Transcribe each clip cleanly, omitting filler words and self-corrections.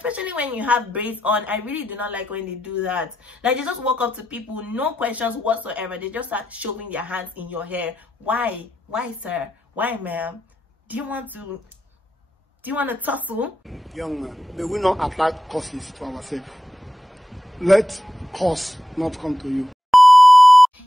especially when you have braids on. I really do not like when they do that. Like, they just walk up to people, no questions whatsoever. They just start shoving their hands in your hair. Why sir? Why ma'am? Do you want to tussle? Young man, may we not apply curses to ourselves. Let curse not come to you.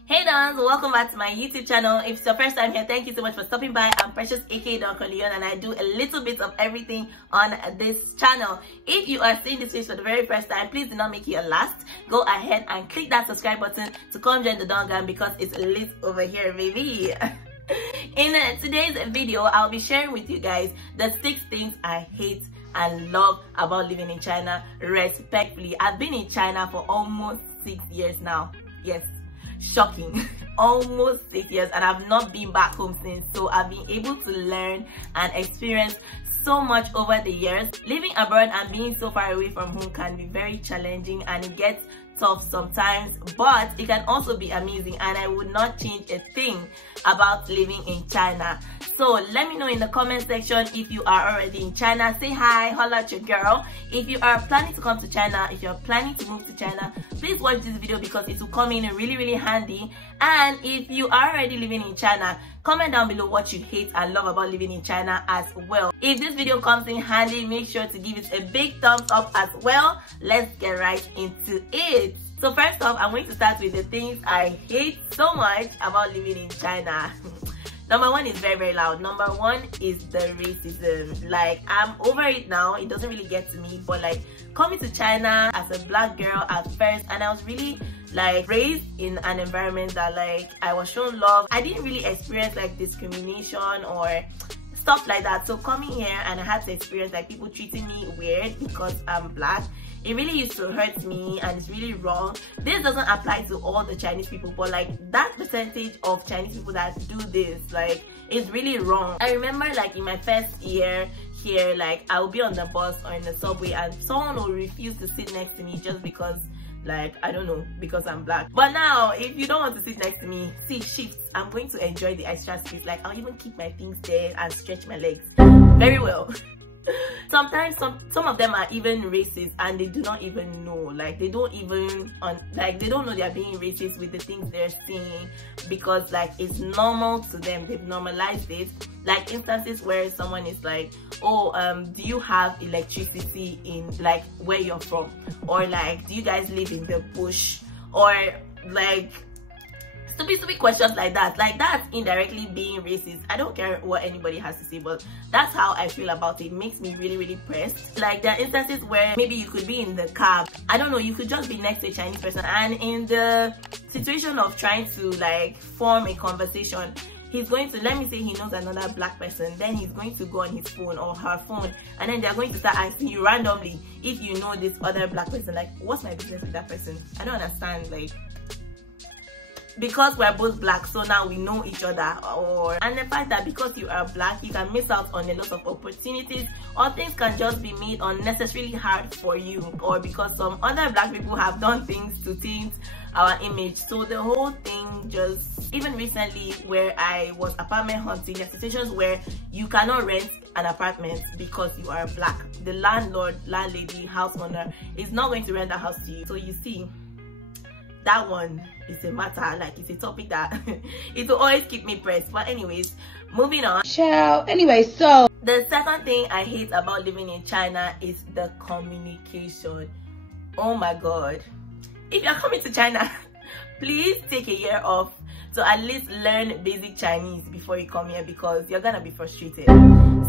Hey Dons, welcome back to my YouTube channel. If it's your first time here, thank you so much for stopping by. I'm Precious, aka Don Corleone, and I do a little bit of everything on this channel. If you are seeing this video for the very first time, please do not make it your last. Go ahead and click that subscribe button to come join the Don gang, because it's lit over here, baby. In today's video, I'll be sharing with you guys the 6 things I hate and love about living in China. Respectfully, I've been in China for almost 6 years now. Yes, shocking. Almost 6 years, and I've not been back home since. So I've been able to learn and experience so much over the years. Living abroad and being so far away from home can be very challenging, and it gets tough sometimes, but it can also be amazing, and I would not change a thing about living in China. So let me know in the comment section if you are already in China. Say hi, holla at your girl. If you are planning to come to China, if you're planning to move to China, please watch this video because it will come in really handy. And if you are already living in China, comment down below what you hate and love about living in China as well. If this video comes in handy, make sure to give it a big thumbs up as well. Let's get right into it. So first off, I'm going to start with the things I hate so much about living in China. Number one is very loud. Number one is the racism. Like, I'm over it now. It doesn't really get to me, but like, coming to China as a black girl at first, and I was really like raised in an environment that like I was shown love. I didn't really experience like discrimination or stuff like that. So coming here and I had to experience like people treating me weird because I'm black, it really used to hurt me, and it's really wrong. This doesn't apply to all the Chinese people, but like that percentage of Chinese people that do this, like, is really wrong. I remember like in my first year here, like I would be on the bus or in the subway and someone will refuse to sit next to me just because, like, I don't know, because I'm black. But now, if you don't want to sit next to me, see, shifts, I'm going to enjoy the extra space. Like, I'll even keep my things there and stretch my legs very well. Sometimes some of them are even racist and they do not even know. Like, they don't even they don't know they're being racist with the things they're saying, because like it's normal to them. They've normalized it. Like instances where someone is like, oh, do you have electricity in like where you're from, or like, do you guys live in the bush, or like stupid questions like that. Like, that's indirectly being racist. I don't care what anybody has to say, but that's how I feel about it. It makes me really pressed. Like, there are instances where maybe you could be in the car, I don't know, you could just be next to a Chinese person, and in the situation of trying to like form a conversation, he's going to, let me say he knows another black person, then he's going to go on his phone or her phone, and then they're going to start asking you randomly if you know this other black person. Like, what's my business with that person? I don't understand. Like, because we're both black, so now we know each other, and the fact that because you are black, you can miss out on a lot of opportunities, or things can just be made unnecessarily hard for you, or because some other black people have done things to taint our image. So the whole thing just, even recently where I was apartment hunting, there's situations where you cannot rent an apartment because you are black. The landlord, landlady, house owner is not going to rent the house to you. So you see, that one is a matter, like it's a topic that it will always keep me pressed. But anyways, moving on. Ciao. Anyway, so the second thing I hate about living in China is the communication. Oh my god. If you're coming to China, please take a year off to at least learn basic Chinese before you come here, because you're gonna be frustrated.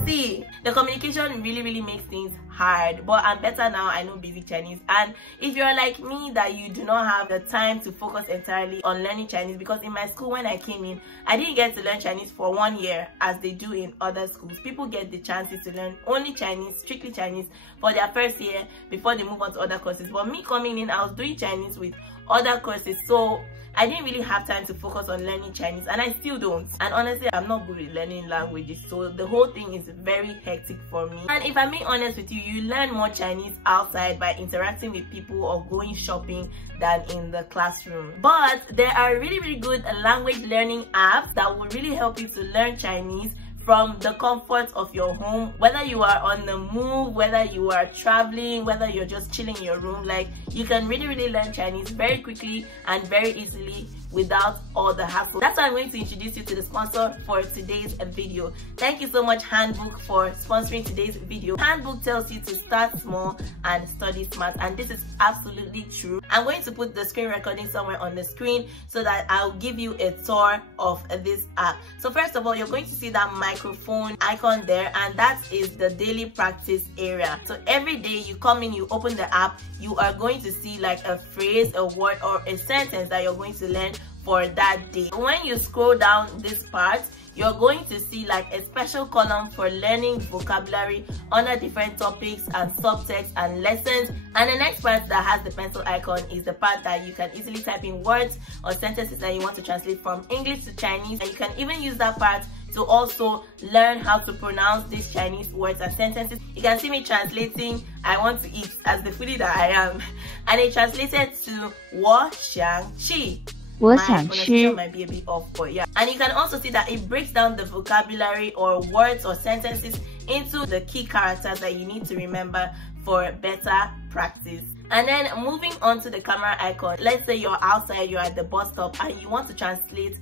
See, the communication really makes things hard, but I'm better now. I know basic Chinese. And if you're like me, that you do not have the time to focus entirely on learning Chinese, because in my school when I came in, I didn't get to learn Chinese for 1 year as they do in other schools. People get the chances to learn only Chinese, strictly Chinese, for their first year before they move on to other courses. But me coming in, I was doing Chinese with other courses, so I didn't really have time to focus on learning Chinese, and I still don't. And honestly, I'm not good at learning languages, so the whole thing is very hectic for me. And if I'm being honest with you, you learn more Chinese outside by interacting with people or going shopping than in the classroom. But there are really good language learning apps that will really help you to learn Chinese from the comfort of your home, whether you are on the move, whether you are traveling, whether you're just chilling in your room. Like, you can really learn Chinese very quickly and very easily without all the hassle. That's why I'm going to introduce you to the sponsor for today's video. Thank you so much, Handbook, for sponsoring today's video. Handbook tells you to start small and study smart, and this is absolutely true. I'm going to put the screen recording somewhere on the screen so that I'll give you a tour of this app. So first of all, you're going to see that microphone icon there, and that is the daily practice area. So every day you come in, you open the app, you are going to see like a phrase, a word, or a sentence that you're going to learn for that day. When you scroll down this part, you're going to see like a special column for learning vocabulary under different topics and subtext and lessons. And the next part that has the pencil icon is the part that you can easily type in words or sentences that you want to translate from English to Chinese. And you can even use that part to also learn how to pronounce these Chinese words and sentences. You can see me translating "I want to eat" as the foodie that I am, and it translated to 我想吃. My pronunciation might be a bit off, but yeah. And you can also see that it breaks down the vocabulary or words or sentences into the key characters that you need to remember for better practice. And then moving on to the camera icon, let's say you're outside, you're at the bus stop, and you want to translate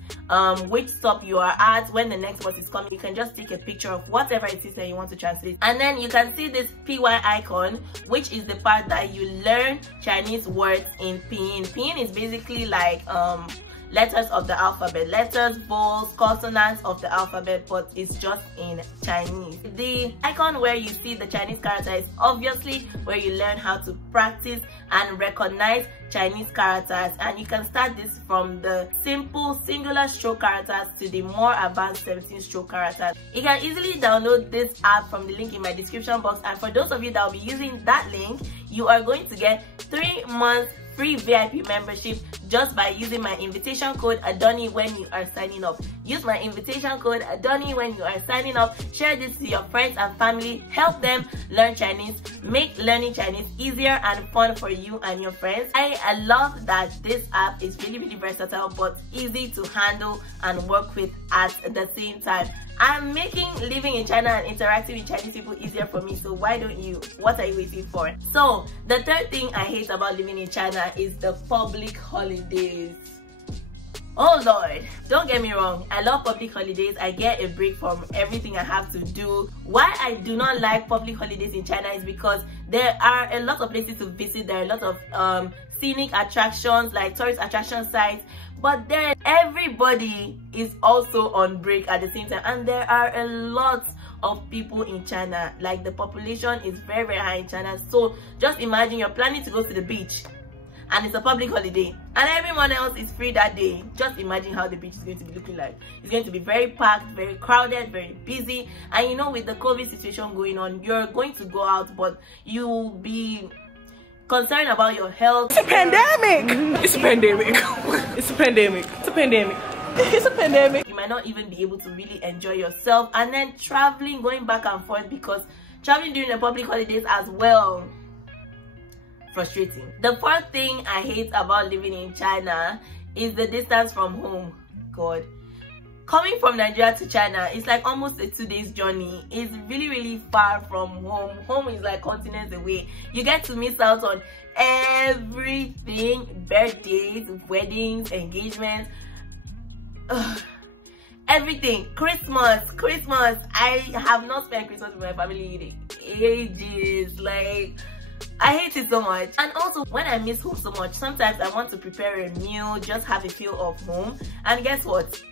which stop you are at when the next bus is coming. You can just take a picture of whatever it is that you want to translate. And then you can see this PY icon, which is the part that you learn Chinese words in Pinyin. Pinyin is basically like letters of the alphabet, letters, vowels, consonants of the alphabet, but it's just in Chinese. The icon where you see the Chinese character is obviously where you learn how to practice and recognize Chinese characters, and you can start this from the simple singular stroke characters to the more advanced 17 stroke characters. You can easily download this app from the link in my description box, and for those of you that will be using that link, you are going to get 3 months free VIP membership just by using my invitation code ADONI when you are signing up. Use my invitation code ADONI when you are signing up. Share this to your friends and family. Help them learn Chinese. Make learning Chinese easier and fun for you and your friends. I love that this app is really versatile but easy to handle and work with at the same time. I'm making living in China and interacting with Chinese people easier for me, so why don't you? What are you waiting for? So the third thing I hate about living in China is the public holidays. Oh Lord, don't get me wrong, I love public holidays. I get a break from everything I have to do. Why I do not like public holidays in China is because there are a lot of places to visit. There are a lot of scenic attractions, like tourist attraction sites, but then everybody is also on break at the same time, and there are a lot of people in China. Like, the population is very high in China. So just imagine you're planning to go to the beach and it's a public holiday and everyone else is free that day. Just imagine how the beach is going to be looking like. It's going to be very packed, very crowded, very busy. And you know, with the COVID situation going on, you're going to go out, but you'll be concerned about your health. It's a pandemic. It's a pandemic. It's a pandemic. It's a pandemic. It's a pandemic. You might not even be able to really enjoy yourself, and then traveling, going back and forth, because traveling during the public holidays as well, frustrating. The fourth thing I hate about living in China is the distance from home. God, coming from Nigeria to China, it's like almost a 2 days journey. It's really far from home. Home is like continents away. You get to miss out on everything: birthdays, weddings, engagements, everything. Christmas. I have not spent Christmas with my family in ages. Like, I hate it so much. And also, when I miss home so much, sometimes I want to prepare a meal, just have a feel of home, and guess what?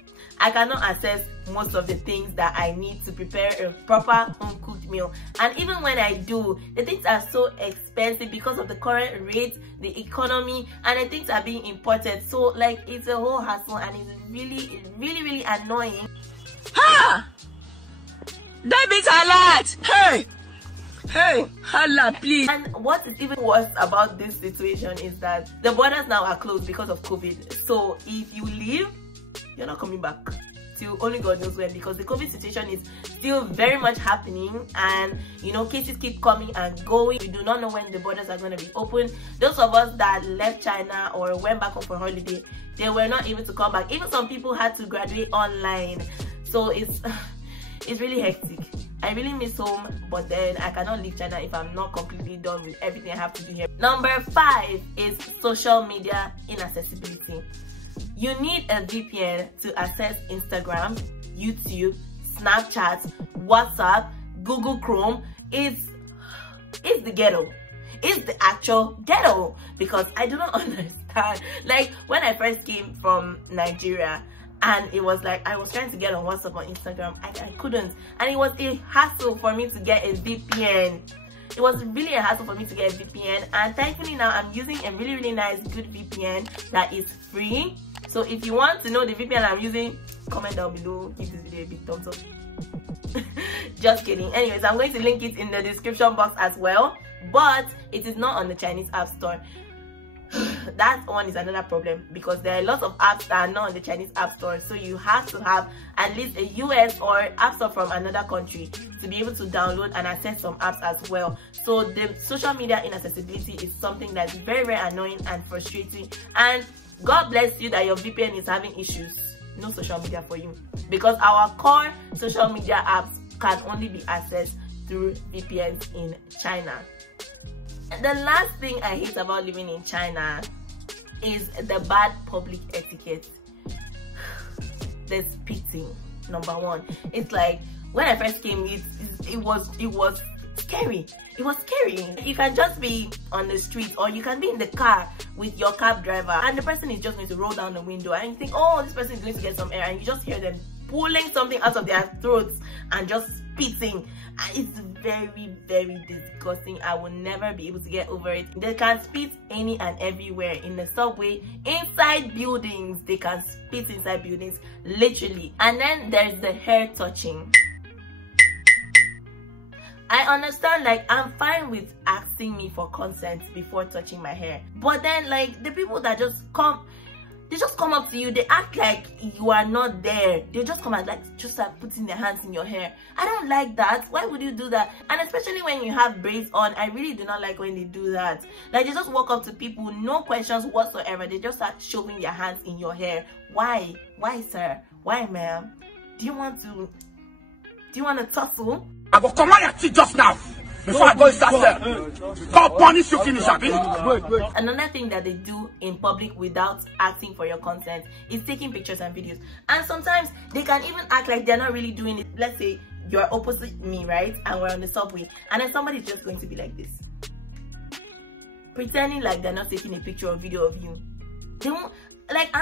I cannot access most of the things that I need to prepare a proper home-cooked meal. And even when I do, the things are so expensive because of the current rate, the economy, and the things are being imported. So like, it's a whole hassle, and it's really annoying. Ha! Debit alert! Hey, holla, please. And what is even worse about this situation is that the borders now are closed because of COVID. So if you leave, you're not coming back till only God knows when, because the COVID situation is still very much happening, and you know, cases keep coming and going. We do not know when the borders are going to be open. Those of us that left China or went back home for holiday, they were not able to come back. Even some people had to graduate online. So it's really hectic. I really miss home, but then I cannot leave China if I'm not completely done with everything I have to do here. Number 5 is social media inaccessibility. You need a VPN to access Instagram, YouTube, Snapchat, WhatsApp, Google Chrome. It's the ghetto. It's the actual ghetto, because I do not understand. Like, when I first came from Nigeria, and it was like I was trying to get on WhatsApp or Instagram, I couldn't, and it was a hassle for me to get a VPN. It was really a hassle for me to get a VPN, and thankfully now I'm using a really nice good VPN that is free. So if you want to know the VPN I'm using, comment down below, give this video a big thumbs up. Just kidding. Anyways, I'm going to link it in the description box as well, but it is not on the Chinese App Store. That one is another problem, because there are lots of apps that are not on the Chinese App Store, so you have to have at least a US or App Store from another country to be able to download and access some apps as well. So the social media inaccessibility is something that's very annoying and frustrating, and God bless you that your VPN is having issues. No social media for you, because our core social media apps can only be accessed through VPNs in China. The last thing I hate about living in China is the bad public etiquette. The spitting, number 1. It's like, when I first came, it was scary. It was scary. You can just be on the street, or you can be in the car with your cab driver, and the person is just going to roll down the window, and you think, oh, this person is going to get some air, and you just hear them pulling something out of their throats and just spitting. It's very disgusting. I will never be able to get over it. They can spit any and everywhere, in the subway, inside buildings. They can spit inside buildings, literally. And then there's the hair touching. I understand, like, I'm fine with asking me for consent before touching my hair, but then, like, the people that just come up to you, they act like you are not there. They just come and like just start putting their hands in your hair. I don't like that. Why would you do that? And especially when you have braids on, I really do not like when they do that. Like, they just walk up to people, no questions whatsoever. They just start shoving their hands in your hair. Why? Why, sir? Why, ma'am? Do you want to tussle? I will come on your teeth just now. Before I go inside there, God punish you, finish, Abi. Another thing that they do in public without asking for your consent is taking pictures and videos. And sometimes they can even act like they're not really doing it. Let's say you're opposite me, right? And we're on the subway, and then somebody's just going to be like this, pretending like they're not taking a picture or video of you. They won't, like,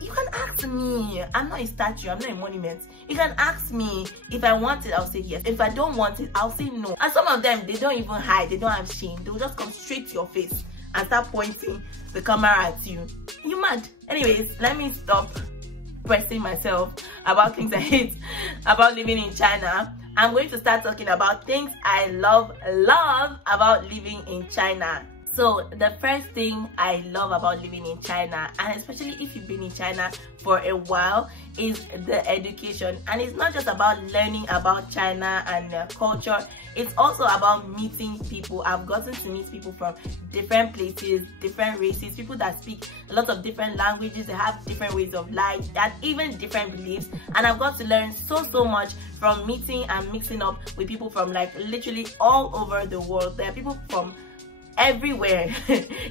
you can ask me. I'm not a statue, I'm not a monument. You can ask me. If I want it, I'll say yes. If I don't want it, I'll say no. And some of them, they don't even hide. They don't have shame. They'll just come straight to your face and start pointing the camera at you. You mad? Anyways, let me stop pressing myself about things I hate about living in China. I'm going to start talking about things I love about living in China. So the first thing I love about living in China, and especially if you've been in China for a while, is the education. And it's not just about learning about China and their culture, it's also about meeting people. I've gotten to meet people from different places, different races, people that speak a lot of different languages, they have different ways of life, and even different beliefs. And I've got to learn so much from meeting and mixing up with people from, like, literally all over the world. There are people from everywhere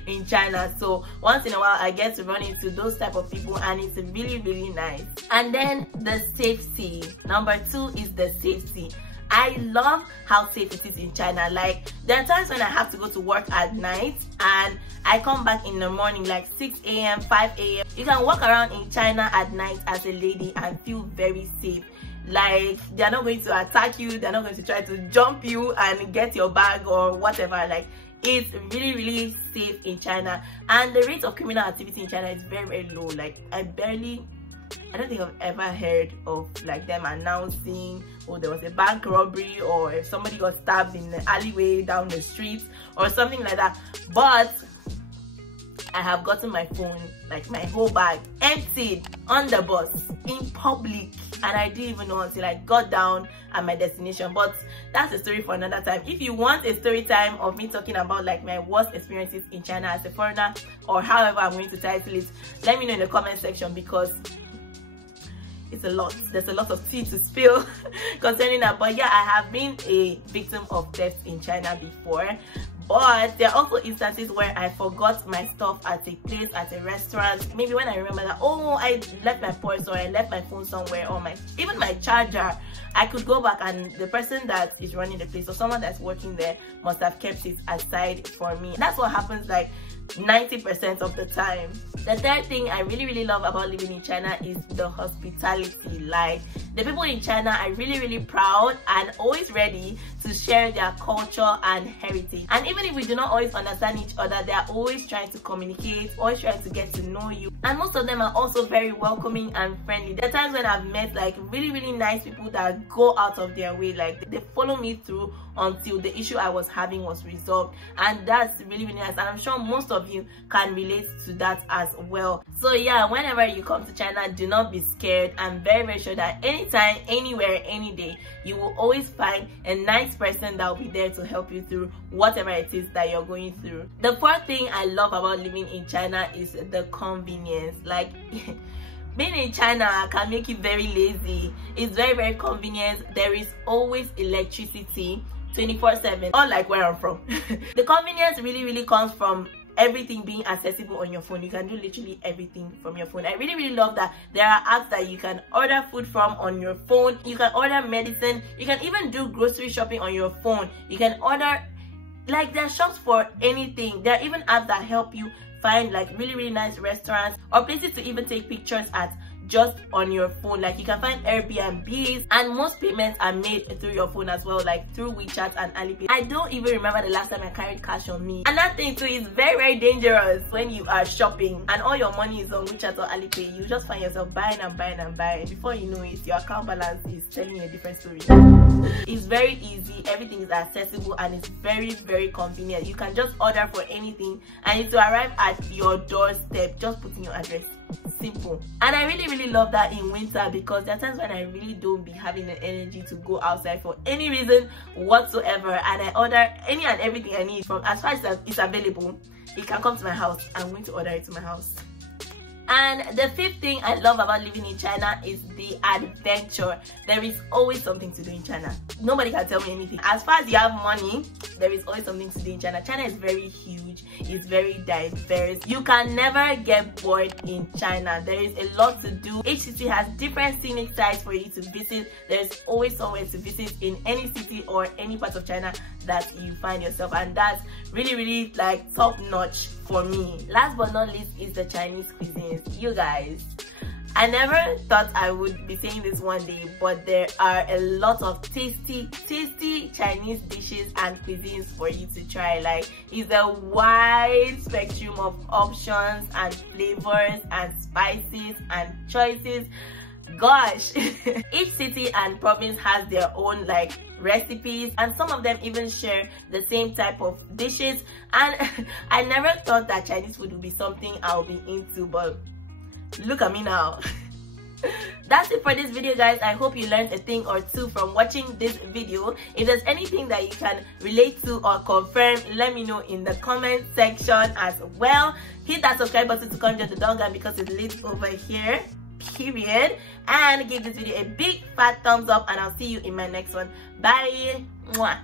in China, so once in a while I get to run into those type of people, and it's really nice. And then the safety. Number 2 is the safety. I love how safe it is in China. Like, there are times when I have to go to work at night and I come back in the morning, like 6 a.m, 5 a.m. You can walk around in China at night as a lady and feel very safe. Like, they're not going to attack you, they're not going to try to jump you and get your bag or whatever. Like, it's really safe in China, and the rate of criminal activity in China is very low. Like, I don't think I've ever heard of, like, them announcing, oh, there was a bank robbery, or if somebody got stabbed in the alleyway down the street or something like that. But I have gotten my phone, like my whole bag, emptied on the bus in public, and I didn't even know until I got down at my destination. But that's a story for another time. If you want a story time of me talking about, like, my worst experiences in China as a foreigner, or however I'm going to title it, let me know in the comment section, because it's a lot. There's a lot of tea to spill concerning that. But yeah, I have been a victim of theft in China before. But there are also instances where I forgot my stuff at a place, at a restaurant. Maybe when I remember that, oh, I left my purse or I left my phone somewhere, or even my charger. I could go back and the person that is running the place or someone that's working there must have kept it aside for me. That's what happens like 90% of the time. The third thing I really love about living in China is the hospitality. Like, the people in China are really proud and always ready to share their culture and heritage. And even if we do not always understand each other, they are always trying to communicate, always trying to get to know you. And most of them are also very welcoming and friendly. There are times when I've met like really nice people that go out of their way, like they follow me through until the issue I was having was resolved. And that's really nice, and I'm sure most of you can relate to that as well. So yeah, whenever you come to China, do not be scared. I'm very sure that anytime, anywhere, any day, you will always find a nice person that will be there to help you through whatever it is that you're going through. The fourth thing I love about living in China is the convenience. Like, being in China can make you very lazy. It's very convenient. There is always electricity 24/7, unlike where I'm from. The convenience really comes from everything being accessible on your phone. You can do literally everything from your phone. I really love that there are apps that you can order food from on your phone. You can order medicine. You can even do grocery shopping on your phone. You can order, like, there are shops for anything. There are even apps that help you find like really nice restaurants or places to even take pictures at just on your phone. Like, you can find Airbnbs, and most payments are made through your phone as well, like through WeChat and Alipay. I don't even remember the last time I carried cash on me. And that thing too is very dangerous when you are shopping and all your money is on WeChat or Alipay. You just find yourself buying and buying. Before you know it, your account balance is telling you a different story. It's very easy, everything is accessible, and it's very convenient. You can just order for anything and it will arrive at your doorstep. Just put in your address. Simple. And I really love that in winter, because there are times when I really don't be having the energy to go outside for any reason whatsoever, and I order any and everything I need from, as far as it's available, it can come to my house. I'm going to order it to my house. And the fifth thing I love about living in China is the adventure. There is always something to do in China. Nobody can tell me anything. As far as you have money, there is always something to do in China. China is very huge. It's very diverse. You can never get bored in China. There is a lot to do. Each city has different scenic sites for you to visit. There's always somewhere to visit in any city or any part of China that you find yourself, and that's really like top notch for me. Last but not least is the Chinese cuisines. You guys, I never thought I would be saying this one day, but there are a lot of tasty Chinese dishes and cuisines for you to try. Like, it's a wide spectrum of options and flavors and spices and choices. Gosh, each city and province has their own like recipes, and some of them even share the same type of dishes. And I never thought that Chinese food would be something I'll be into, but look at me now. That's it for this video, guys. I hope you learned a thing or two from watching this video. If there's anything that you can relate to or confirm, let me know in the comment section as well. Hit that subscribe button to come join the dog, because it lives over here, period. And give this video a big fat thumbs up, and I'll see you in my next one. Bye. Mwah.